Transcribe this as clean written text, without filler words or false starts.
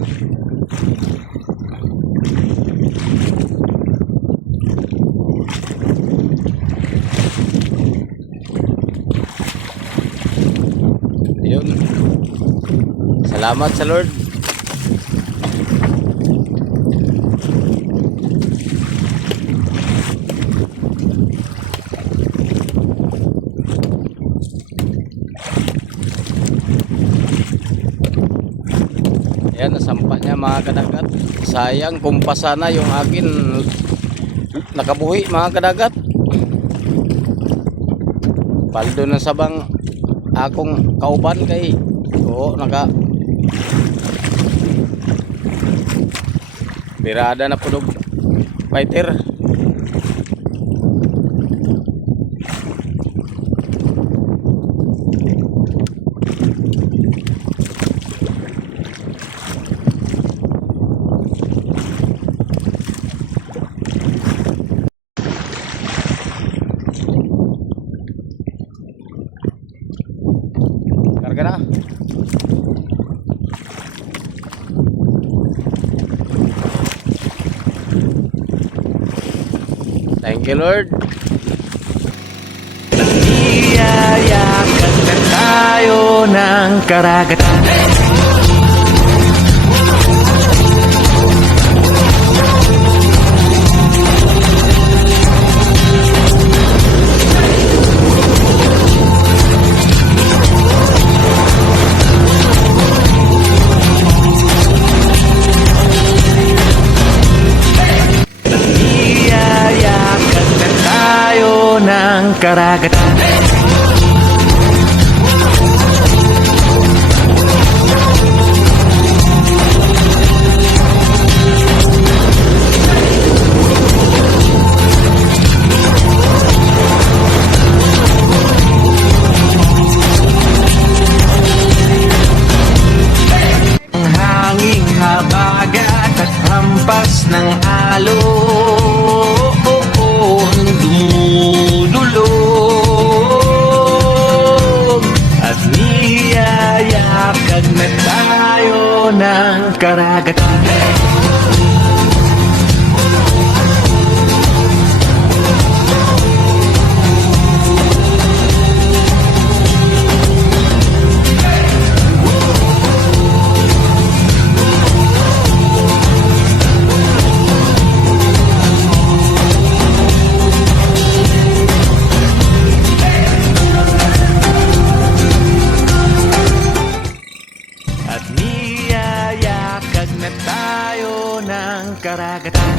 Yun. Salamat sa Lord. Yan, nasampa niya mga kadagat. Sayang kung pasa na yung akin nakabuhi mga kadagat. Paldo na sabang akong kauban kay naka birada na punog fighter. Karga na. Thank you, Lord. Iyayakan na tayo ng karagatan. Ng karagatan. Ang hanging habagat at hampas ng alon dumudulog at niyayakag na tayo ng karagatan. Niyayakag na tayo ng karagatan.